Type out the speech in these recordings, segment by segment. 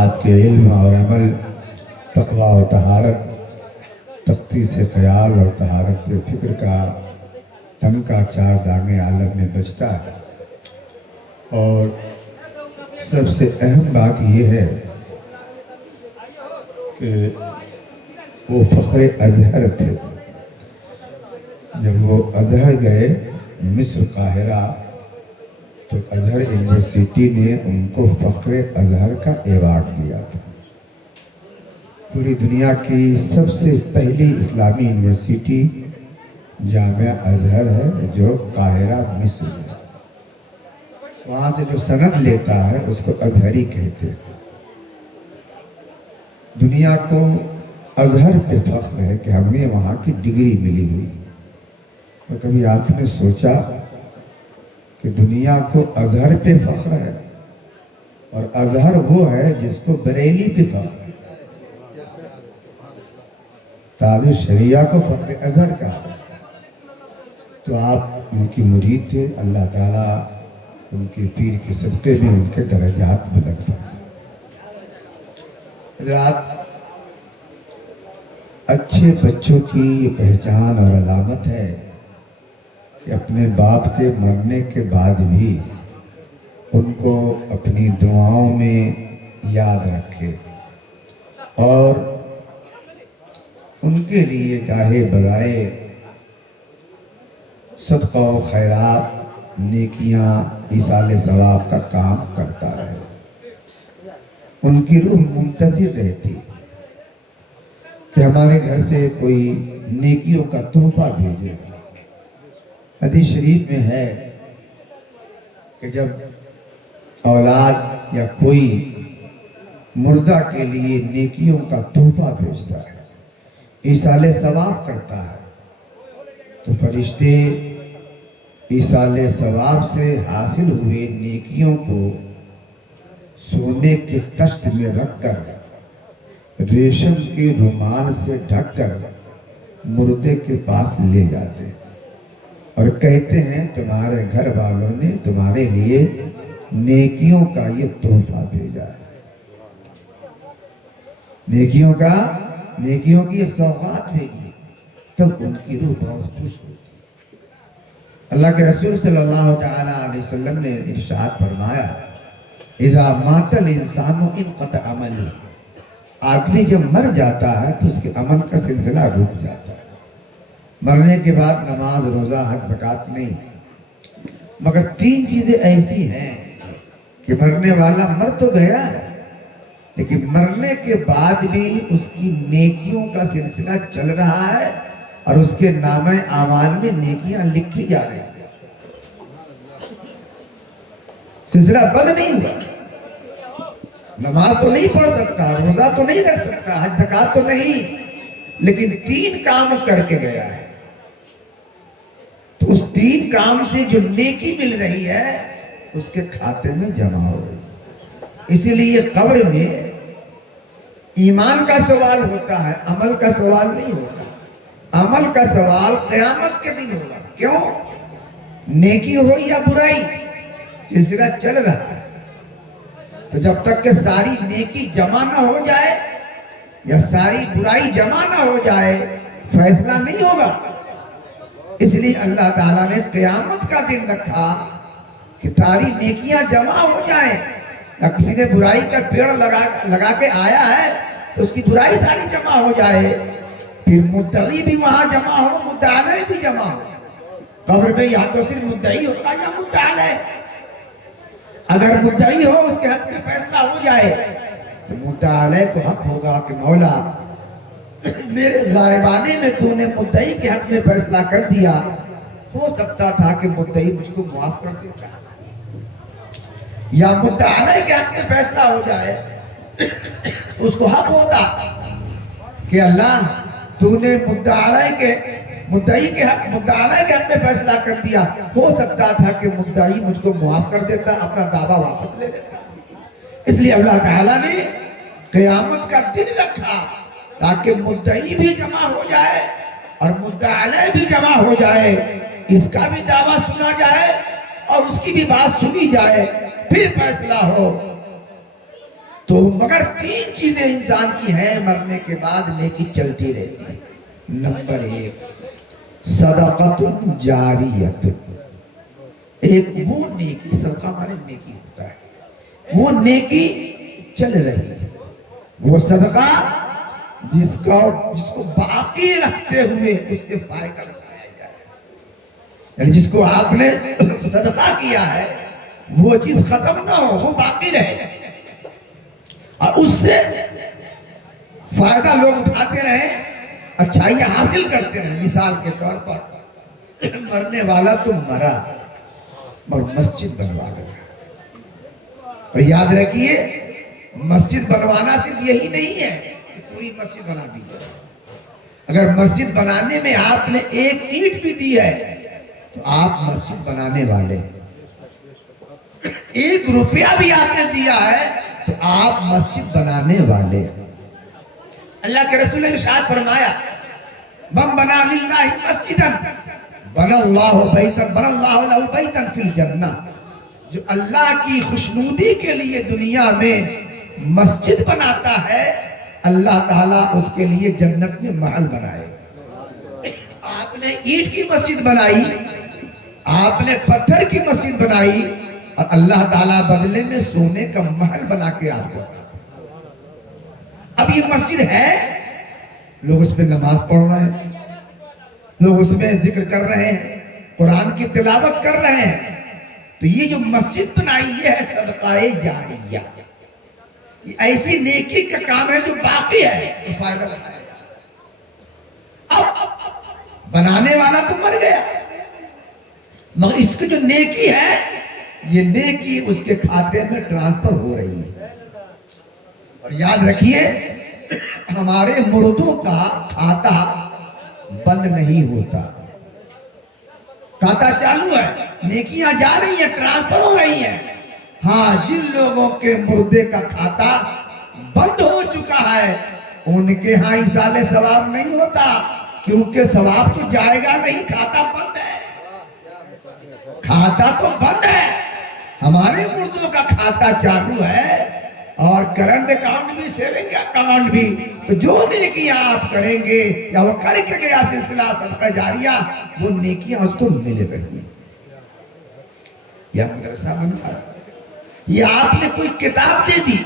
آپ کے علم اور عمل، تقوی و طہارت، تختی سے خیال اور طہارت پہ فکر کا ٹنکا چار دانے عالم میں بجتا ہے۔ اور سب سے اہم بات یہ ہے کہ وہ فخر ازہر تھے۔ جب وہ ازہر گئے مصر قاہرہ تو ازہر یونیورسٹی نے ان کو فخر ازہر کا ایوارڈ دیا تھا۔ پوری دنیا کی سب سے پہلی اسلامی یونیورسٹی جامعہ ازہر ہے جو قاہرہ مصر ہے۔ وہاں سے جو سند لیتا ہے اس کو ازہری کہتے ہیں۔ دنیا کو ازہر پہ فخر ہے کہ ہمیں وہاں کی ڈگری ملی ہوئی۔ اور کبھی آپ نے سوچا کہ دنیا کو ازہر پہ فخر ہے اور ازہر وہ ہے جس کو بریلی پہ فخر ہے۔ تاج الشریعہ کو فخر ازہر کا ہے۔ تو آپ ان کی مرید تھے، اللہ تعالیٰ ان کے پیر کے صدقے میں ان کے درجات بلند فرمائے۔ حضرات، اچھے بچوں کی یہ پہچان اور علامت ہے کہ اپنے باپ کے مرنے کے بعد بھی ان کو اپنی دعاؤں میں یاد رکھے اور ان کے لیے گاہے بگائے صدقہ و خیرات، نیکیاں، ایصال ثواب کا کام کرتا رہے۔ ان کی روح منتظر رہتی کہ ہمارے گھر سے کوئی نیکیوں کا تحفہ بھیجے۔ حدیث شریف میں ہے کہ جب اولاد یا کوئی مردہ کے لیے نیکیوں کا تحفہ بھیجتا ہے، ایصال ثواب کرتا ہے، تو فرشتے ایصال ثواب سے حاصل ہوئے نیکیوں کو سونے کے تشت میں رکھ کر ریشم کے رومال سے ڈھک کر مردے کے پاس لے جاتے ہیں اور کہتے ہیں تمہارے گھر والوں نے تمہارے لیے نیکیوں کا یہ تحفہ بھیجا ہے۔ نیکیوں کی یہ سوغات بھیجی، تب ان کی روح بہت خوش ہوتی۔ اللہ کے رسول صلی اللہ تعالیٰ علیہ وسلم نے ارشاد فرمایا، اذا مات الانسان انقطع عملہ، آدمی جب مر جاتا ہے تو اس کے عمل کا سلسلہ رک جاتا ہے۔ مرنے کے بعد نماز، روزہ، حج، زکوٰۃ نہیں، مگر تین چیزیں ایسی ہیں کہ مرنے والا مر تو گیا ہے لیکن مرنے کے بعد بھی اس کی نیکیوں کا سلسلہ چل رہا ہے اور اس کے نامہ اعمال میں نیکیاں لکھی جا رہی ہیں۔ سلسلہ بند نہیں ہوا۔ نماز تو نہیں پڑھ سکتا، روزہ تو نہیں رکھ سکتا، حج زکوٰۃ تو نہیں، لیکن تین کام کر کے گیا ہے تو اس تین کام سے جو نیکی مل رہی ہے اس کے کھاتے میں جمع ہو رہی ہے۔ اسی لیے قبر میں ایمان کا سوال ہوتا ہے، عمل کا سوال نہیں ہوتا۔ عمل کا سوال قیامت کے دن ہوگا۔ کیوں؟ نیکی ہو یا برائی، سلسلہ چل رہا ہے۔ تو جب تک کہ ساری نیکی جمع نہ ہو جائے یا ساری برائی جمع نہ ہو جائے فیصلہ نہیں ہوگا۔ اس لیے اللہ تعالیٰ نے قیامت کا دن رکھا کہ ساری نیکیاں جمع ہو جائیں۔ یا کسی نے برائی کا پیڑ لگا کے آیا ہے تو اس کی برائی ساری جمع ہو جائے، پھر مدعی بھی وہاں جمع ہو، مدعی علیہ بھی جمع ہو۔ قبر میں یا تو صرف مدعی ہوگا یا مدعی علیہ۔ اگر مدعی ہو اس کے حق میں فیصلہ ہو جائے تو مدعی علیہ کو حق ہوگا کہ مولا میرے غائبانے میں تو نے مدعی کے حق میں فیصلہ کر دیا، ہو سکتا تھا کہ مدعی مجھ کو معاف کر دیتا، یا مدعی علیہ کے حق میں فیصلہ ہو جائے اس کو حق ہوتا کہ اللہ تو نے مدعی کے حق میں فیصلہ کر دیا، ہو سکتا تھا کہ مدعی مجھ کو معاف کر دیتا، اپنا دعویٰ واپس لے لیتا۔ اس لیے اللہ تعالیٰ نے قیامت کا دن رکھا تاکہ مدعی بھی جمع ہو جائے اور مدعی علیہ بھی جمع ہو جائے، اس کا بھی دعویٰ سنا جائے اور اس کی بھی بات سنی جائے، پھر فیصلہ ہو۔ تو مگر 3 چیزیں انسان کی ہیں مرنے کے بعد نیکی چلتی رہتی ہے. نمبر 1 صدقۃ جاریۃ. ایک وہ نیکی، صدقہ ہمارے نیکی ہوتا ہے، وہ نیکی چل رہی ہے، وہ صدقہ جس کو باقی رکھتے ہوئے اس سے فائدہ اٹھایا جائے. یعنی جس کو آپ نے صدقہ کیا ہے وہ چیز ختم نہ ہو، وہ باقی رہے اور اس سے فائدہ لوگ اٹھاتے رہیں، اچھائیاں حاصل کرتے رہیں. مثال کے طور پر مرنے والا تو مرا اور مسجد بنوا گیا. اور یاد رکھیے مسجد بنوانا صرف یہی نہیں ہے کہ پوری مسجد بنا دی جائے. اگر مسجد بنانے میں آپ نے 1 اینٹ بھی دی ہے تو آپ مسجد بنانے والے. 1 روپیہ بھی آپ نے دیا ہے تو آپ مسجد بنانے والے. اللہ کے رسول نے ارشاد فرمایا من بنا للہ مسجدا بنا اللہ لہ بیتا فی الجنہ. جو اللہ کی خوشنودی کے لیے دنیا میں مسجد بناتا ہے اللہ تعالیٰ اس کے لیے جنت میں محل بنائے. آپ نے اینٹ کی مسجد بنائی، آپ نے پتھر کی مسجد بنائی اور اللہ تعالیٰ بدلے میں سونے کا محل بنا کے آپ کو. اب یہ مسجد ہے، لوگ اس پہ نماز پڑھ رہے ہیں، لوگ اس میں ذکر کر رہے ہیں، قرآن کی تلاوت کر رہے ہیں. تو یہ جو مسجد بنائی یہ ہے صدقہ جاریہ. یہ ایسی نیکی کا کام ہے جو باقی ہے، تو فائدہ اٹھایا جائے. اب بنانے والا تو مر گیا مگر اس کی جو نیکی ہے یہ نیکی اس کے کھاتے میں ٹرانسفر ہو رہی ہے. اور یاد رکھیے ہمارے مردوں کا کھاتا بند نہیں ہوتا، کھاتا چالو ہے، نیکیاں جا رہی ہیں، ٹرانسفر ہو رہی ہیں. ہاں جن لوگوں کے مردے کا کھاتا بند ہو چکا ہے ان کے ہاں ایصال ثواب نہیں ہوتا، کیونکہ ثواب تو جائے گا نہیں، کھاتا بند ہے. کھاتا تو بند ہے، ہمارے مردوں کا کھاتا چالو ہے اور کرنٹ اکاؤنٹ بھی، سیونگ اکاؤنٹ بھی. تو جو نیکیاں آپ کریں گے یا وہ کر کے گیا سلسلہ صدقہ جاریہ وہ نیکیاں اس کو ملے رہی ہیں. یا مدرسہ بنتا، یا آپ نے کوئی کتاب دے دی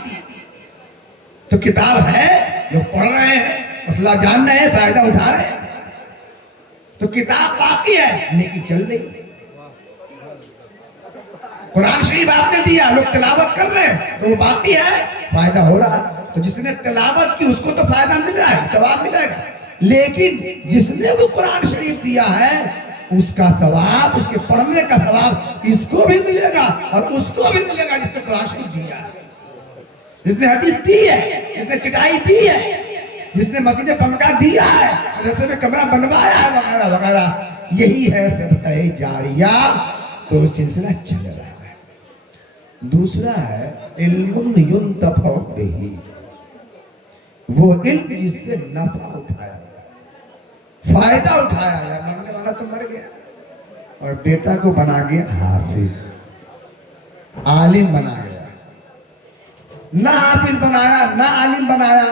تو کتاب ہے، لوگ پڑھ رہے ہیں، مسئلہ جان رہے ہیں، فائدہ اٹھا رہے ہیں، تو کتاب باقی ہے، نیکی چل رہی. قرآن شریف آپ نے دیا، لوگ تلاوت کر رہے ہیں تو وہ باقی ہے، فائدہ ہو رہا ہے. تو جس نے تلاوت کی اس کو تو فائدہ ملا ہے، ثواب ملے گا. لیکن جس نے وہ قرآن شریف دیا ہے اس کا ثواب، اس کے پڑھنے کا ثواب اس کو بھی ملے گا اور اس کو بھی ملے گا جس نے قرآن شریف دیا ہے، جس نے حدیث دی ہے، جس نے چٹائی دی ہے، جس نے مسجد پنکھا دیا ہے، مدرسے میں کمرہ بنوایا ہے، وغیرہ وغیرہ. یہی ہے صدقہ جاریہ. تو سلسلہ چل رہا ہے. دوسرا ہے علم ينتفع به، وہ علم جس سے نفع اٹھایا، فائدہ اٹھایا ہے. مرنے والا تو مر گیا اور بیٹا کو بنا گیا حافظ، عالم بنا گیا. نہ حافظ بنایا نہ عالم بنایا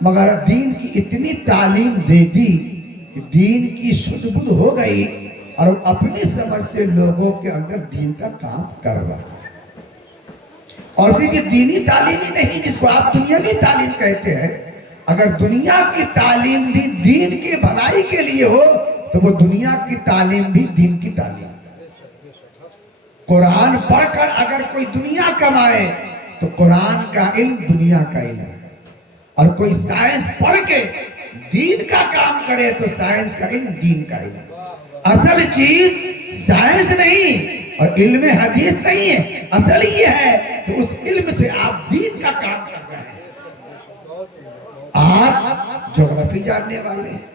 مگر دین کی اتنی تعلیم دے دی کہ دین کی شدبد ہو گئی اور اپنی سمجھ سے لوگوں کے اندر دین کا کام کر رہا ہے. اور صرف یہ دینی تعلیم ہی نہیں جس کو آپ دنیاوی تعلیم کہتے ہیں، اگر دنیا کی تعلیم بھی دین کی بھلائی کے لیے ہو تو وہ دنیا کی تعلیم بھی دین کی تعلیم. قرآن پڑھ کر اگر کوئی دنیا کمائے تو قرآن کا علم دنیا کا علم ہے، اور کوئی سائنس پڑھ کے دین کا کام کرے تو سائنس کا علم دین کا علم. اصل چیز سائنس نہیں اور علم حدیث نہیں ہے، اصل یہ ہے کہ اس علم سے آپ دین کا کام کر رہے ہیں. آپ جغرافی جاننے والے ہیں،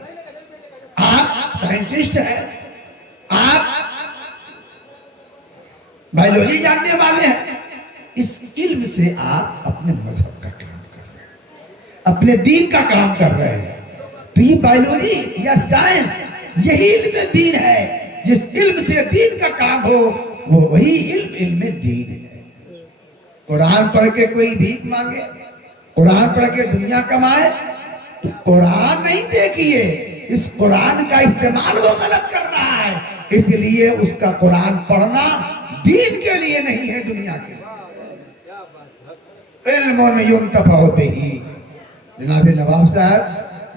آپ سائنٹسٹ ہیں، آپ بایولوجی جاننے والے ہیں. اس علم سے آپ اپنے مذہب کا کام کر رہے ہیں، اپنے دین کا کام کر رہے ہیں. تو یہ بایولوجی یا سائنس یہی علم دین ہے. جس علم سے دین کا کام ہو وہ وہی علم دین ہے. قرآن پڑھ کے کوئی بھیک مانگے قرآن پڑھ کے دنیا کمائے، قرآن نہیں دیکھیے، اس قرآن کا استعمال وہ غلط کر رہا ہے، اس لیے اس کا قرآن پڑھنا دین کے لیے نہیں ہے، دنیا کے لیے۔ علم ينتفع به۔ جناب نواب صاحب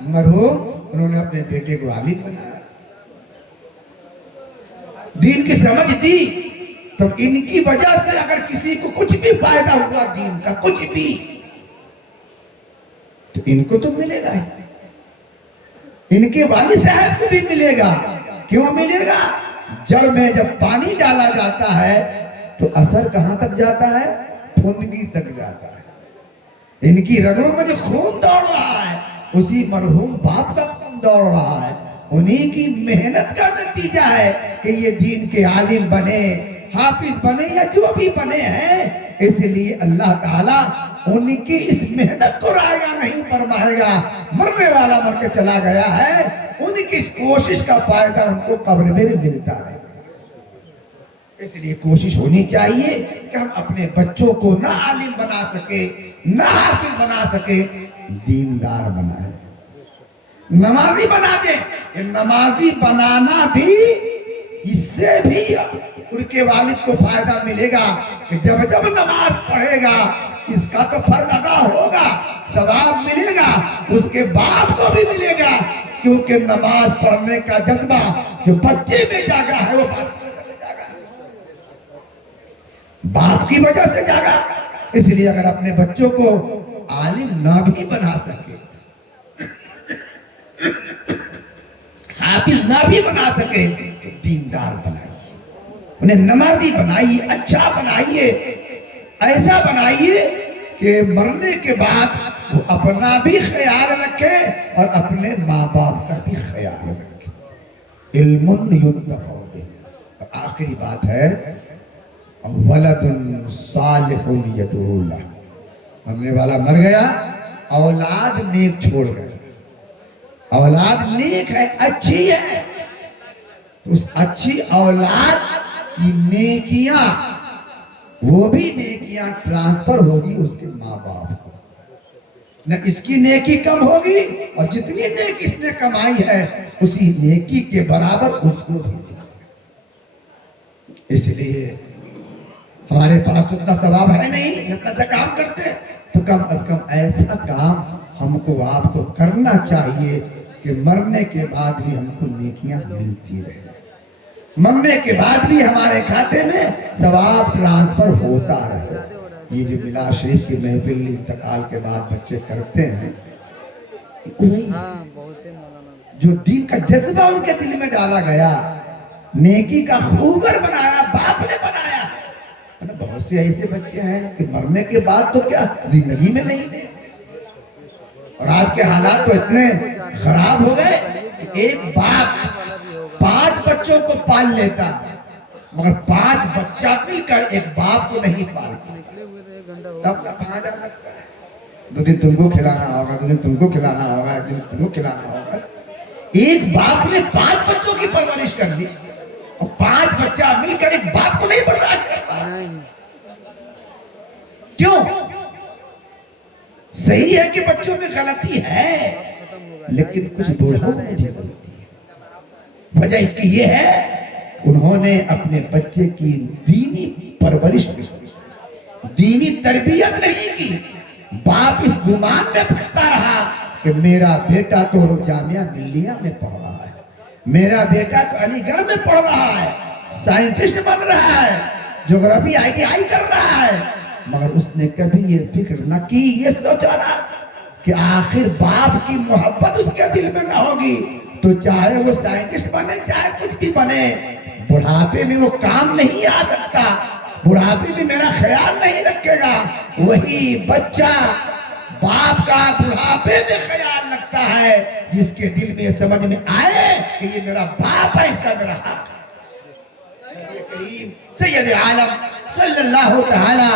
مرحوم، انہوں نے اپنے بیٹے کو عالم بنایا، دین کی سمجھ دی، تو ان کی وجہ سے اگر کسی کو کچھ بھی فائدہ ہوا دین کا، کچھ بھی، تو ان کو تو ملے گا، ان کے والد صاحب کو بھی ملے گا۔ کیوں ملے گا؟ جڑ میں جب پانی ڈالا جاتا ہے تو اثر کہاں تک جاتا ہے؟ پھنگی تک جاتا ہے۔ ان کی رگوں میں جو خون دوڑ رہا ہے، اسی مرحوم باپ کا خون دوڑ رہا ہے، انہی کی محنت کا نتیجہ ہے کہ یہ دین کے عالم بنے، حافظ بنے، یا جو بھی بنے ہیں۔ اس لیے اللہ تعالیٰ ان کی اس محنت کو رائع نہیں فرمائے گا۔ مرنے والا مر کے چلا گیا ہے، ان کی اس کوشش کا فائدہ ان کو قبر میں بھی ملتا ہے۔ اس لیے کوشش ہونی چاہیے کہ ہم اپنے بچوں کو نہ عالم بنا سکے، نہ حافظ بنا سکے، دیندار بنائیں، نمازی بنا دیں۔ یہ نمازی بنانا بھی، اس سے بھی ان کے والد کو فائدہ ملے گا کہ جب جب نماز پڑھے گا اس کا تو فرض ادا ہوگا، ثواب ملے گا، اس کے باپ کو بھی ملے گا، کیونکہ نماز پڑھنے کا جذبہ جو بچے میں جاگا ہے وہ باپ کی وجہ سے جاگا۔ اس لیے اگر اپنے بچوں کو عالم نہ بھی بنا سکے، حافظ نہ بھی بنا سکے، تو دیندار بنائیے، انہیں نمازی بنائیے، اچھا بنائیے، ایسا بنائیے کہ مرنے کے بعد وہ اپنا بھی خیال رکھے اور اپنے ماں باپ کا بھی خیال رکھے۔ علم ينتفع به۔ آخری بات ہے ولد صالح يدعو له۔ مرنے والا مر گیا، اولاد نیک چھوڑ گئے، اولاد نیک ہے، اچھی ہے، تو اس اچھی اولاد کی نیکیاں، وہ بھی نیکیاں ٹرانسفر ہوگی اس کے ماں باپ کو، نہ اس کی نیکی کم ہوگی، اور جتنی نیک اس نے کمائی ہے اسی نیکی کے برابر اس کو بھی۔ اس لیے ہمارے پاس اتنا ثواب ہے نہیں، اتنا کام کرتے ہیں، تو کم از کم ایسا کام ہم کو آپ کو کرنا چاہیے کہ مرنے کے بعد بھی ہم کو نیکیاں ملتی رہے، مرنے کے بعد بھی ہمارے کھاتے میں ثواب ٹرانسفر ہوتا رہے۔ یہ جو میلاد شریف کی محفل انتقال کے بعد بچے کرتے ہیں، جو دین کا جذبہ ان کے دل میں ڈالا گیا، نیکی کا خوگر بنایا، باپ نے بنایا۔ بہت سے ایسے بچے ہیں کہ مرنے کے بعد تو کیا زندگی میں نہیں دے، اور آج کے حالات تو اتنے خراب ہو گئے کہ ایک باپ 5 بچوں کو پال لیتا، مگر 5 بچہ مل کر ایک باپ کو نہیں پالتا، تب کہاں جا سکتا ہے؟ 2 دن تم کو کھلانا ہوگا، 2 دن تم کو کھلانا ہوگا، 1 دن تم کو کھلانا ہوگا۔ ایک باپ نے 5 بچوں کی پرورش کر دی، اور 5 بچہ مل کر ایک باپ کو نہیں برداشت کر پا رہا۔ کیوں؟ صحیح ہے کہ بچوں میں غلطی ہے، لیکن کچھ بوڑھوں میں بھی غلطی ہے۔ وجہ اس کی یہ ہے انہوں نے اپنے بچے کی دینی پرورش نہیں کی، دینی تربیت نہیں کی۔ باپ اس گمان میں پھرتا رہا کہ میرا بیٹا تو جامعہ ملیہ میں پڑھ رہا ہے، میرا بیٹا تو علی گڑھ میں پڑھ رہا ہے، سائنٹسٹ بن رہا ہے، جغرافی ITI کر رہا ہے، مگر اس نے کبھی یہ فکر نہ کی، یہ سوچا نہ کہ آخر باپ کی محبت اس کے دل میں نہ ہوگی تو چاہے وہ سائنٹسٹ بنے، چاہے کچھ بھی بنے، بڑھاپے میں وہ کام نہیں آ سکتا، بڑھاپے میں میرا خیال نہیں رکھے گا۔ وہی بچہ باپ کا بڑھاپے میں خیال رکھتا ہے جس کے دل میں سمجھ میں آئے کہ یہ میرا باپ ہے، اس کا میرا حق ہے۔ نبی کریم سید عالم صلی اللہ تعالی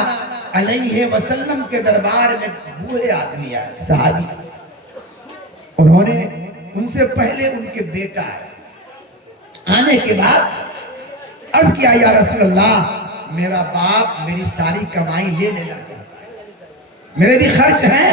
علیہ وسلم کے دربار میں بوڑھے آدمی آئے، صحابی، انہوں نے ان سے پہلے ان کے بیٹا ہے، آنے کے بعد عرض کیا یا رسول اللہ میرا باپ میری ساری کمائی لے لینا چاہتا ہے، میرے بھی خرچ ہیں